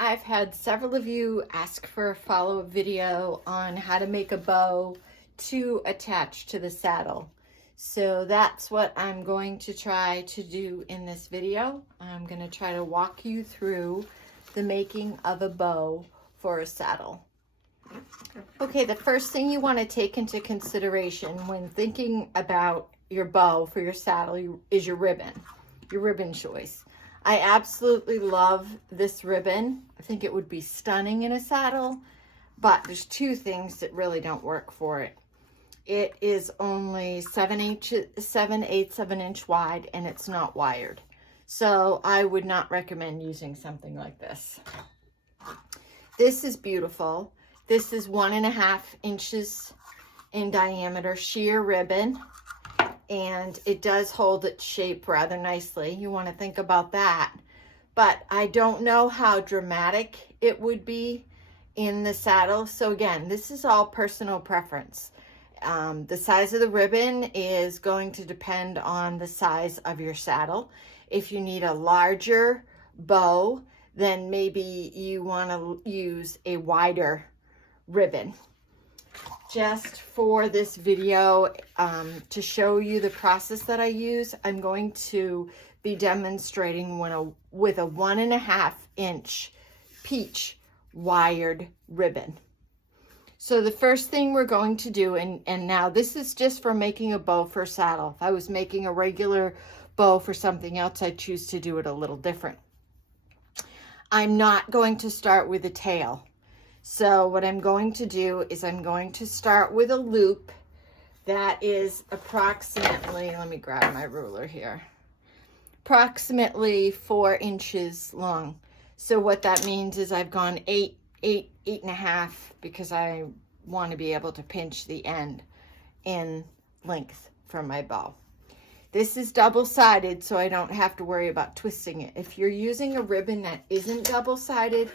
I've had several of you ask for a follow-up video on how to make a bow to attach to the saddle. So that's what I'm going to try to do in this video. I'm going to try to walk you through the making of a bow for a saddle. Okay, the first thing you want to take into consideration when thinking about your bow for your saddle is your ribbon choice. I absolutely love this ribbon. I think it would be stunning in a saddle, but there's two things that really don't work for it. It is only 7/8 of an inch wide, and it's not wired. So I would not recommend using something like this. This is beautiful. This is 1.5 inches in diameter sheer ribbon, and it does hold its shape rather nicely. You want to think about that. But I don't know how dramatic it would be in the saddle. So again, this is all personal preference. The size of the ribbon is going to depend on the size of your saddle. If you need a larger bow, then maybe you want to use a wider ribbon. Just for this video, to show you the process that I use, I'm going to be demonstrating with a 1.5 inch peach wired ribbon. So the first thing we're going to do, and now this is just for making a bow for a saddle. If I was making a regular bow for something else, I'd choose to do it a little different. I'm not going to start with a tail. So what I'm going to do is I'm going to start with a loop that is approximately, let me grab my ruler here, approximately 4 inches long. So what that means is I've gone 8.5, because I want to be able to pinch the end in length from my bow. This is double-sided, so I don't have to worry about twisting it. If you're using a ribbon that isn't double-sided,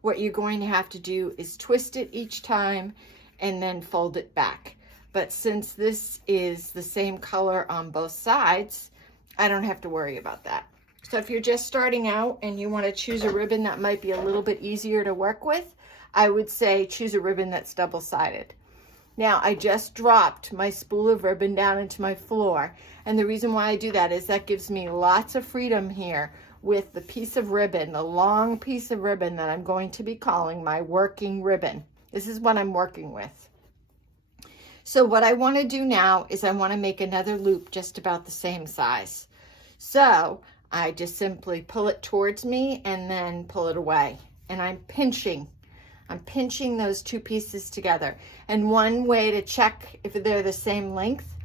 what you're going to have to do is twist it each time and then fold it back. But since this is the same color on both sides, I don't have to worry about that. So if you're just starting out and you want to choose a ribbon that might be a little bit easier to work with, I would say choose a ribbon that's double-sided. Now, I just dropped my spool of ribbon down into my floor, and the reason why I do that is that gives me lots of freedom here with the piece of ribbon, the long piece of ribbon that I'm going to be calling my working ribbon. This is what I'm working with. So what I want to do now is I want to make another loop just about the same size. So I just simply pull it towards me and then pull it away. And I'm pinching those two pieces together. And one way to check if they're the same length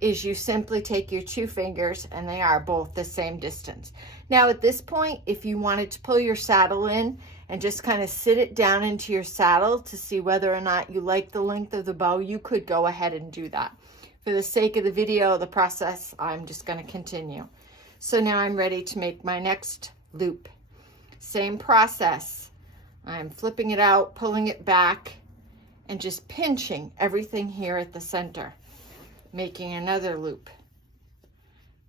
is you simply take your two fingers and they are both the same distance. Now at this point, if you wanted to pull your saddle in and just kind of sit it down into your saddle to see whether or not you like the length of the bow, you could go ahead and do that. For the sake of the video, the process, I'm just going to continue. So now I'm ready to make my next loop. Same process. I'm flipping it out, pulling it back, and just pinching everything here at the center, making another loop,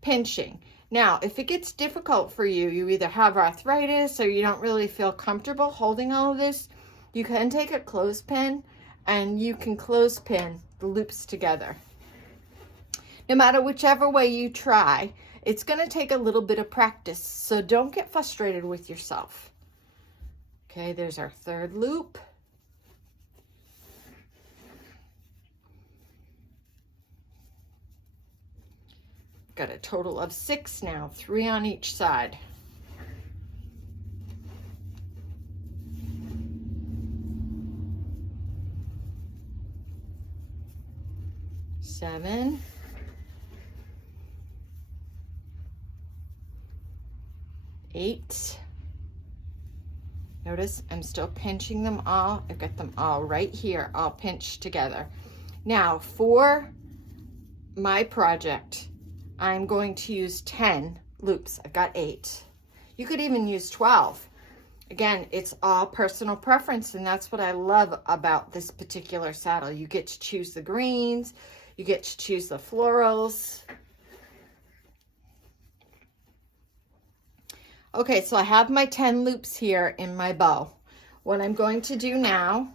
pinching. Now, if it gets difficult for you, you either have arthritis or you don't really feel comfortable holding all of this, you can take a clothespin and you can clothespin the loops together. No matter whichever way you try, it's going to take a little bit of practice, so don't get frustrated with yourself. Okay, there's our third loop. Got a total of 6 now, 3 on each side. Seven. 8. Notice I'm still pinching them all. I've got them all right here, all pinched together. Now for my project, I'm going to use 10 loops. I've got 8. You could even use 12. Again, it's all personal preference, and that's what I love about this particular saddle. You get to choose the greens, you get to choose the florals. Okay, so I have my 10 loops here in my bow. What I'm going to do now,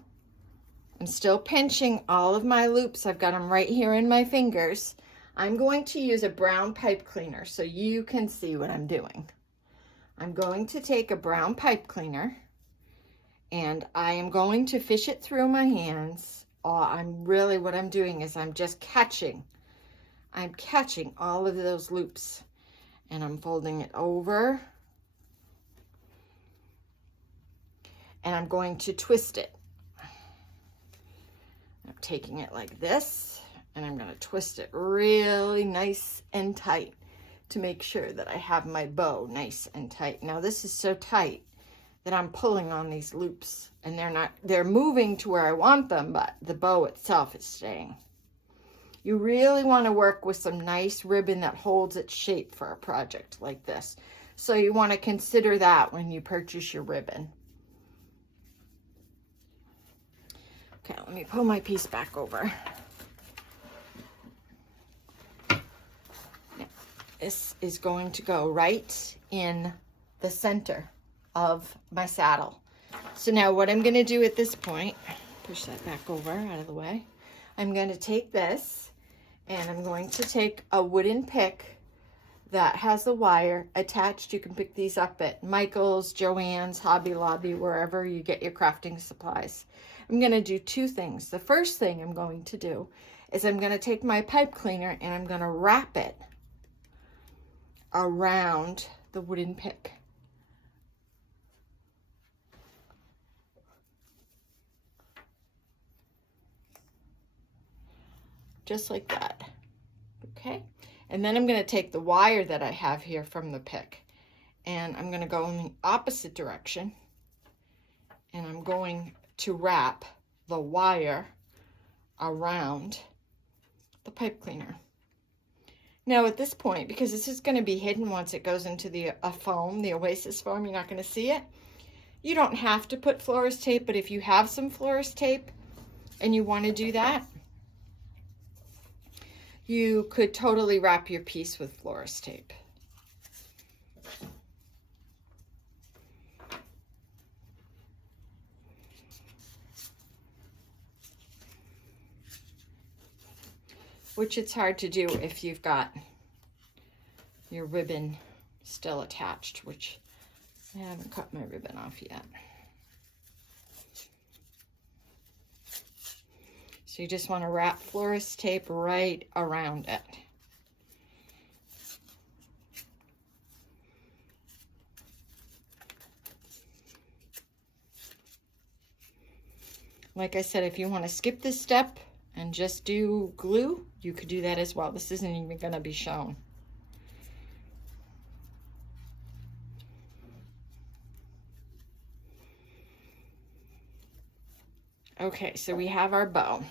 I'm still pinching all of my loops. I've got them right here in my fingers. I'm going to use a brown pipe cleaner so you can see what I'm doing. I'm going to take a brown pipe cleaner and I am going to fish it through my hands. What I'm doing is I'm just catching. I'm catching all of those loops and I'm folding it over and I'm going to twist it. I'm taking it like this and I'm going to twist it really nice and tight to make sure that I have my bow nice and tight. Now this is so tight that I'm pulling on these loops and they're moving to where I want them, but the bow itself is staying. You really want to work with some nice ribbon that holds its shape for a project like this. So you want to consider that when you purchase your ribbon. Okay, let me pull my piece back over. Now, this is going to go right in the center of my saddle. So now what I'm going to do at this point, push that back over out of the way. I'm going to take this and I'm going to take a wooden pick that has a wire attached. You can pick these up at Michael's, Joann's, Hobby Lobby, wherever you get your crafting supplies. I'm going to do two things. The first thing I'm going to do is I'm going to take my pipe cleaner and I'm going to wrap it around the wooden pick. Just like that. Okay, and then I'm going to take the wire that I have here from the pick and I'm going to go in the opposite direction and I'm going to wrap the wire around the pipe cleaner. Now at this point, because this is going to be hidden once it goes into the foam, the Oasis foam, you're not going to see it. You don't have to put florist tape, but if you have some florist tape and you want to do that, you could totally wrap your piece with florist tape. Which it's hard to do if you've got your ribbon still attached, which I haven't cut my ribbon off yet. So you just want to wrap florist tape right around it. Like I said, if you want to skip this step and just do glue, you could do that as well. This isn't even going to be shown. Okay, so we have our bow.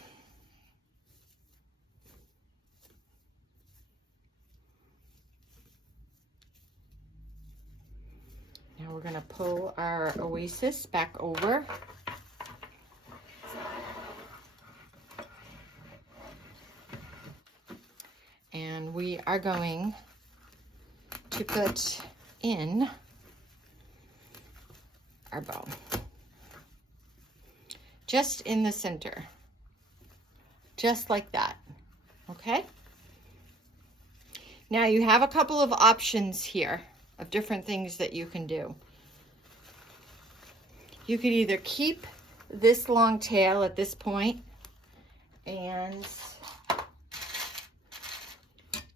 Now we're going to pull our Oasis back over. And we are going to put in our bow. Just in the center. Just like that. Okay? Now you have a couple of options here of different things that you can do. You could either keep this long tail at this point and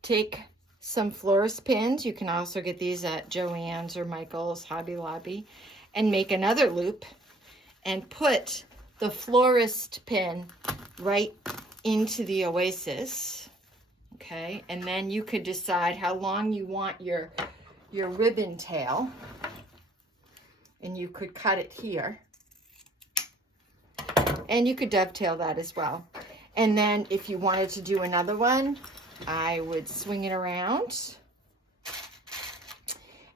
take some florist pins. You can also get these at Joann's or Michael's, Hobby Lobby, and make another loop and put the florist pin right into the Oasis. Okay, and then you could decide how long you want your ribbon tail, and you could cut it here, and you could dovetail that as well. And then if you wanted to do another one, I would swing it around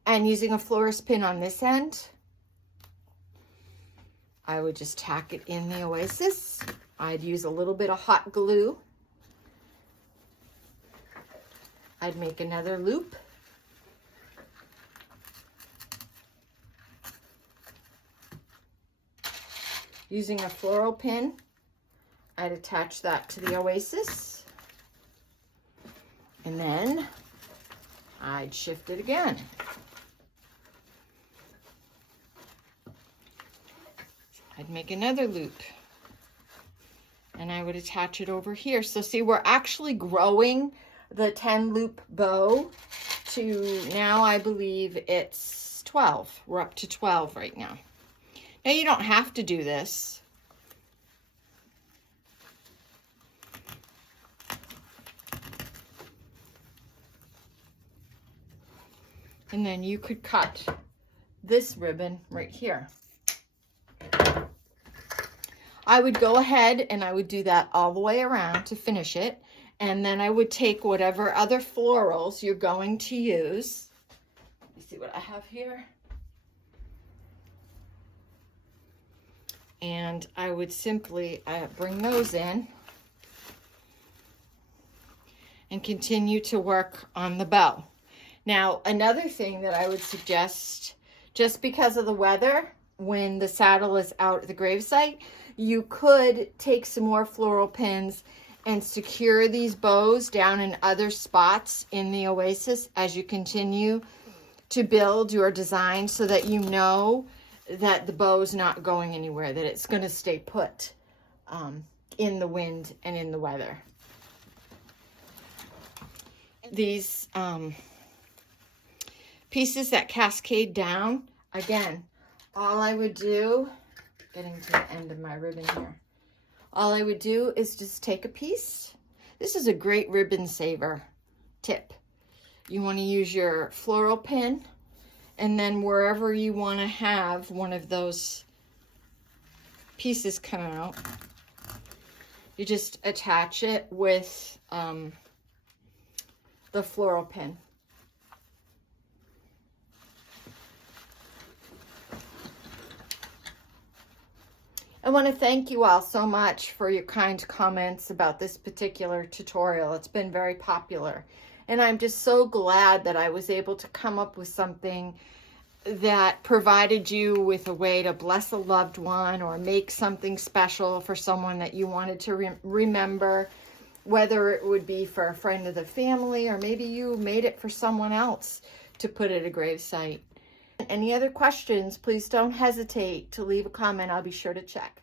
and using a florist pin on this end, I would just tack it in the Oasis. I'd use a little bit of hot glue. I'd make another loop. Using a floral pin, I'd attach that to the oasis, and then I'd shift it again. I'd make another loop, and I would attach it over here. So see, we're actually growing the 10 loop bow to now, I believe it's 12. We're up to 12 right now. Now you don't have to do this. And then you could cut this ribbon right here. I would go ahead and I would do that all the way around to finish it. And then I would take whatever other florals you're going to use. Let me see what I have here. And I would simply bring those in and continue to work on the bow. Now, another thing that I would suggest, just because of the weather, when the saddle is out at the gravesite, you could take some more floral pins and secure these bows down in other spots in the oasis as you continue to build your design, so that you know that the bow's not going anywhere, that it's going to stay put in the wind and in the weather. These pieces that cascade down, again, all I would do, getting to the end of my ribbon here, all I would do is just take a piece. This is a great ribbon saver tip. You want to use your floral pin, and then wherever you want to have one of those pieces come out, you just attach it with the floral pin. I want to thank you all so much for your kind comments about this particular tutorial. It's been very popular. And I'm just so glad that I was able to come up with something that provided you with a way to bless a loved one or make something special for someone that you wanted to remember, whether it would be for a friend of the family or maybe you made it for someone else to put at a gravesite. Any other questions, please don't hesitate to leave a comment. I'll be sure to check.